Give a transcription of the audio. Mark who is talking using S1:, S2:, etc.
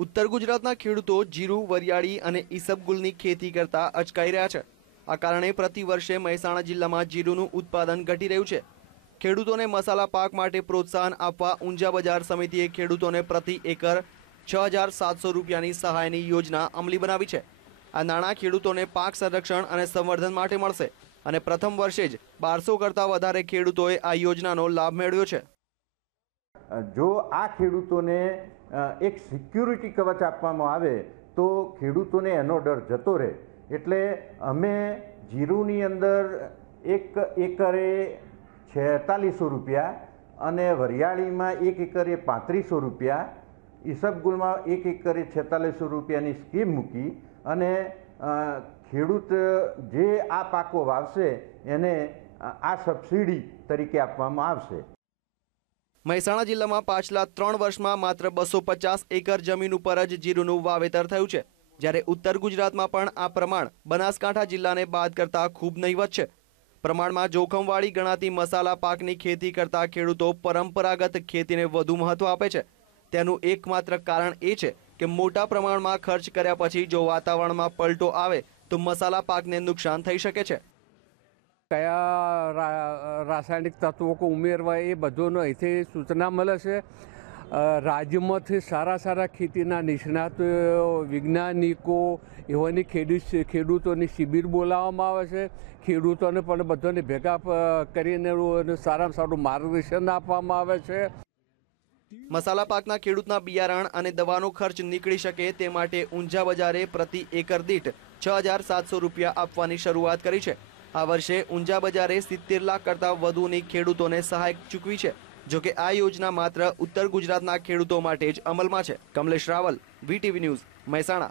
S1: ઉત્તર ગુજરાતના ખેડૂતો જીરું, વરિયાળી અને ઈસબગુલની ખેતી કરતા અચકાઈ રહ્યા છે. આ કારણે પ્રતિ વર્ષે મહેસાણા જિલ્લામાં જીરુનું ઉત્પાદન ઘટી રહ્યું છે. ખેડૂતોને મસાલા પાક માટે પ્રોત્સાહન આપવા ઊંઝા બજાર સમિતિએ ખેડૂતોને પ્રતિ એકર છ હજાર સાતસો રૂપિયાની સહાયની યોજના અમલી બનાવી છે. આ નાણાં ખેડૂતોને પાક સંરક્ષણ અને સંવર્ધન માટે મળશે અને પ્રથમ વર્ષે જ બારસો કરતાં વધારે ખેડૂતોએ આ યોજનાનો લાભ મેળવ્યો છે.
S2: જો આ ખેડૂતોને એક સિક્યુરિટી કવચ આપવામાં આવે, તો ખેડૂતોને એનો ડર જતો રહે. એટલે અમે જીરુની અંદર એક એકરે છેતાલીસો રૂપિયા અને વરિયાળીમાં એક એકરે પાંત્રીસો રૂપિયા, ઈસબગુલમાં એક એકરે છેતાલીસો રૂપિયાની સ્કીમ મૂકી અને ખેડૂત જે આ પાકો વાવશે, એને આ સબસિડી તરીકે આપવામાં આવશે.
S1: મહેસાણા જિલ્લામાં પાછલા ત્રણ વર્ષમાં માત્ર બસો પચાસ એકર જમીન ઉપર જ જીરુનું વાવેતર થયું છે. જ્યારે ઉત્તર ગુજરાતમાં પણ આ પ્રમાણ બનાસકાંઠા જિલ્લાને બાદ કરતાં ખૂબ નહીવત છે. પ્રમાણમાં જોખમવાળી ગણાતી મસાલા પાકની ખેતી કરતા ખેડૂતો પરંપરાગત ખેતીને વધુ મહત્વ આપે છે. તેનું એકમાત્ર કારણ એ છે કે મોટા પ્રમાણમાં ખર્ચ કર્યા પછી જો વાતાવરણમાં પલટો આવે તો મસાલા પાકને નુકસાન થઈ શકે છે.
S3: કયા રાસાયણિક તત્વો કો ઉમેરવા એ બધોનો અહીંથી સૂચના મળે છે. રાજ્યમાંથી સારા સારા ખેતીના નિષ્ણાતો વૈજ્ઞાનિકો, એવાની ખેડૂત ખેડૂતોની શિબિર બોલાવવામાં આવે છે. ખેડૂતોને પણ બધાને ભેગા કરીને સારામાં સારું માર્ગદર્શન આપવામાં આવે છે.
S1: મસાલા પાકના ખેડૂતના બિયારણ અને દવાનો ખર્ચ નીકળી શકે તે માટે ઊંઝા બજારે પ્રતિ એકર દીઠ છ હજાર સાતસો રૂપિયા આપવાની શરૂઆત કરી છે. આ વર્ષે ઊંઝા બજારે સિત્તેર લાખ કરતાં વધુની ખેડૂતોને સહાય ચૂકવી છે. જોકે આ યોજના માત્ર ઉત્તર ગુજરાતના ખેડૂતો માટે જ અમલમાં છે. Kamlesh Raval, VTV news, Mehsana.